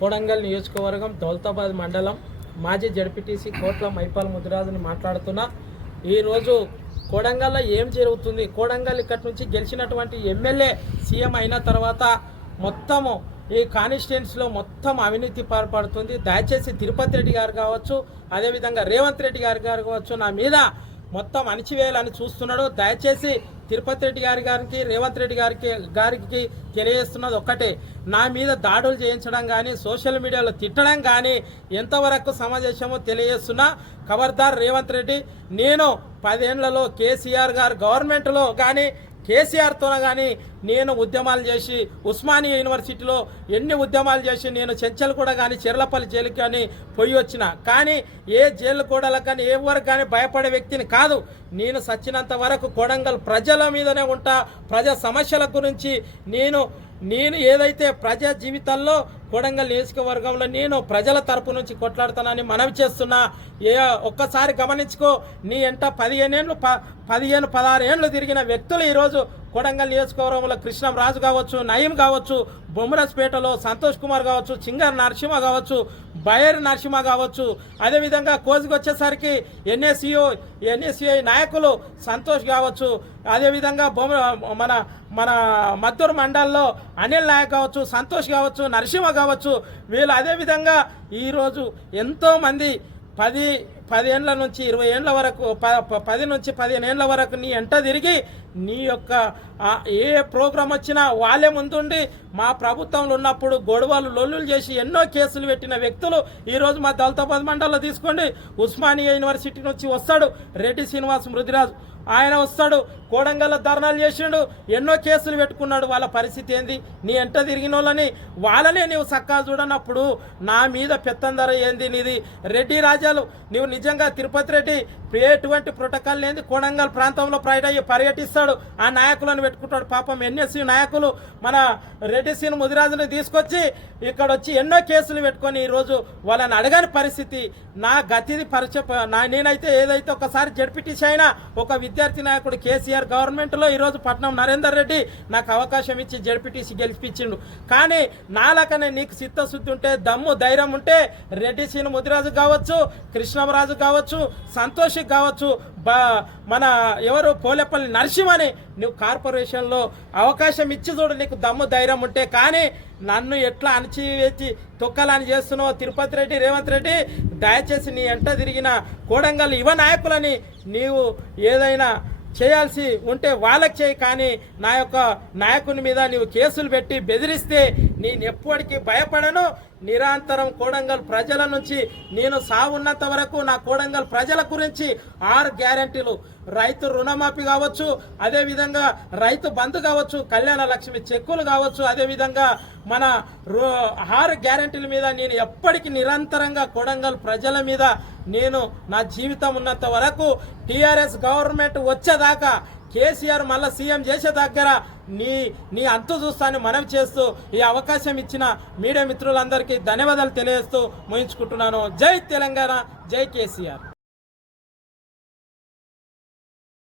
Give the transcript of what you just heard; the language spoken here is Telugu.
కోడంగల్ నియోజకవర్గం దౌలతాబాద్ మండలం మాజీ జడ్పీటీసీ కోట్ల మైపాల్ ముదిరాజుని మాట్లాడుతున్నా. ఈరోజు కోడంగల్లో ఏం జరుగుతుంది? కోడంగల్ ఇక్కడి నుంచి గెలిచినటువంటి ఎమ్మెల్యే సీఎం అయిన తర్వాత మొత్తము ఈ కాన్స్టిట్యున్సీలో మొత్తం అవినీతి పాల్పడుతుంది. దయచేసి తిరుపతి రెడ్డి గారు కావచ్చు అదేవిధంగా రేవంత్ రెడ్డి గారు గారు కావచ్చు నా మీద మొత్తం అణిచివేయాలని చూస్తున్నాడు. దయచేసి తిరుపతి రెడ్డి గారి గారికి రేవంత్ రెడ్డి గారికి గారికి తెలియజేస్తున్నది ఒక్కటే. నా మీద దాడులు చేయించడం కానీ సోషల్ మీడియాలో తిట్టడం కానీ ఎంతవరకు సమావేశమో తెలియజేస్తున్నా. ఖబర్దార్ రేవంత్ రెడ్డి నేను పదేళ్ళలో కేసీఆర్ గారు గవర్నమెంట్లో కానీ కేసీఆర్తోనే కానీ నేను ఉద్యమాలు చేసి ఉస్మానియా యూనివర్సిటీలో ఎన్ని ఉద్యమాలు చేసి నేను చెంచలు కూడా కానీ చెర్లపల్లి జైలుకి కానీ పోయి వచ్చిన. కానీ ఏ జైలు కూడా కానీ ఏ వరకు కానీ భయపడే వ్యక్తిని కాదు. నేను సచ్చినంత వరకు కొడంగల్ ప్రజల మీదనే ఉంటా. ప్రజా సమస్యల గురించి నేను నేను ఏదైతే ప్రజా జీవితాల్లో కొడంగల్ నియోజకవర్గంలో నేను ప్రజల తరపు నుంచి కొట్లాడుతానని మనవి చేస్తున్నా. ఏ ఒక్కసారి గమనించుకో నీ ఎంట పదిహేనేళ్ళు ప పదిహేను పదహారు ఏళ్ళు తిరిగిన వ్యక్తులు ఈరోజు కొడంగల్ నియోజకవర్గంలో కృష్ణం రాజు కావచ్చు నయీం కావచ్చు బొమ్మరస్పేటలో సంతోష్ కుమార్ కావచ్చు చింగర్ నరసింహ కావచ్చు బయర్ నరసింహ కావచ్చు. అదేవిధంగా కోజికి వచ్చేసరికి ఎన్ఎస్సిఓ ఎన్ఎస్సిఐ నాయకులు సంతోష్ కావచ్చు. అదేవిధంగా బొమ్మ మన మన మద్దూరు మండల్లో అనిల్ నాయక్ కావచ్చు సంతోష్ కావచ్చు నరసింహ కావచ్చు. వీళ్ళు అదేవిధంగా ఈరోజు ఎంతోమంది పది పదేళ్ళ నుంచి ఇరవై ఏండ్ల వరకు ప- ప- పది నుంచి పదిహేను ఏండ్ల వరకు నీ ఎంట తిరిగి నీ యొక్క ఏ ప్రోగ్రాం వచ్చినా వాళ్ళే ముందుండి మా ప్రభుత్వంలో ఉన్నప్పుడు గొడవలు లొల్లులు చేసి ఎన్నో కేసులు పెట్టిన వ్యక్తులు ఈరోజు మా దళితాబాద్ మండలంలో తీసుకోండి. ఉస్మానియా యూనివర్సిటీ నుంచి వస్తాడు రెడ్డి శ్రీనివాస్ మృదిరాజు. ఆయన వస్తాడు కోడంగల్లో ధర్నాలు చేసిండు ఎన్నో కేసులు పెట్టుకున్నాడు. వాళ్ళ పరిస్థితి ఏంది? నీ ఎంట తిరిగిన వాళ్ళని వాళ్ళనే నీవు సక్కా చూడనప్పుడు నా మీద పెత్తందర ఏంది నీది? రెడ్డి రాజాలు నీవు నిజంగా తిరుపతి రెడ్డి ఎటువంటి ప్రోటోకాల్ లేని కోడంగల్ ప్రాంతంలో ప్రయట పర్యటిస్తాడు. ఆ నాయకులను పెట్టుకుంటాడు. పాపం ఎన్ఎస్సి నాయకులు మన రెడ్డి సీని ముదిరాజుని తీసుకొచ్చి ఇక్కడ వచ్చి ఎన్నో కేసులు పెట్టుకొని ఈరోజు వాళ్ళని అడగని పరిస్థితి. నా గతిది పరిచ నా నేనైతే ఏదైతే ఒకసారి జడ్పీటీసీ అయినా ఒక విద్యార్థి నాయకుడు కేసీఆర్ గవర్నమెంట్లో ఈరోజు పట్నం నరేందర్ రెడ్డి నాకు అవకాశం ఇచ్చి జడ్పీటీసీ గెలిపించిండు. కానీ నాలకనే నీకు చిత్తశుద్ధి ఉంటే దమ్ము ధైర్యం ఉంటే రెడ్డి సీను ముదిరాజు కావచ్చు కృష్ణమరాజు కావచ్చు సంతోష్ కావచ్చు బా మన ఎవరు పోలేపల్లి నరసింహని నువ్వు కార్పొరేషన్లో అవకాశం ఇచ్చి చూడు నీకు దమ్ము ధైర్యం ఉంటే. కానీ నన్ను ఎట్లా అణచివేసి తొక్కలని చేస్తున్నావు తిరుపతి రెడ్డి రేవంత్ రెడ్డి దయచేసి నీ ఎంట తిరిగిన కోడంగల్ యువ నాయకులని నీవు ఏదైనా చేయాల్సి ఉంటే వాళ్ళకి చేయి. కానీ నా యొక్క నాయకుని మీద నీవు కేసులు పెట్టి బెదిరిస్తే నేను ఎప్పటికీ భయపడను. నిరంతరం కోడంగల్ ప్రజల నుంచి నేను సావున్నంత వరకు నా కోడంగల్ ప్రజల గురించి ఆరు గ్యారంటీలు. రైతు రుణమాఫీ కావచ్చు అదేవిధంగా రైతు బంధు కావచ్చు కళ్యాణ లక్ష్మి చెక్కులు కావచ్చు అదేవిధంగా మన ఆరు గ్యారంటీల మీద నేను ఎప్పటికీ నిరంతరంగా కొడంగల్ ప్రజల మీద నేను నా జీవితం ఉన్నంత వరకు టీఆర్ఎస్ గవర్నమెంట్ వచ్చేదాకా కేసీఆర్ మళ్ళీ సీఎం చేసే దగ్గర నీ నీ అంతు చూస్తాను మనవి చేస్తూ ఈ అవకాశం ఇచ్చిన మీడియా మిత్రులందరికీ ధన్యవాదాలు తెలియజేస్తూ ముగించుకుంటున్నాను. జై తెలంగాణ జై కేసీఆర్.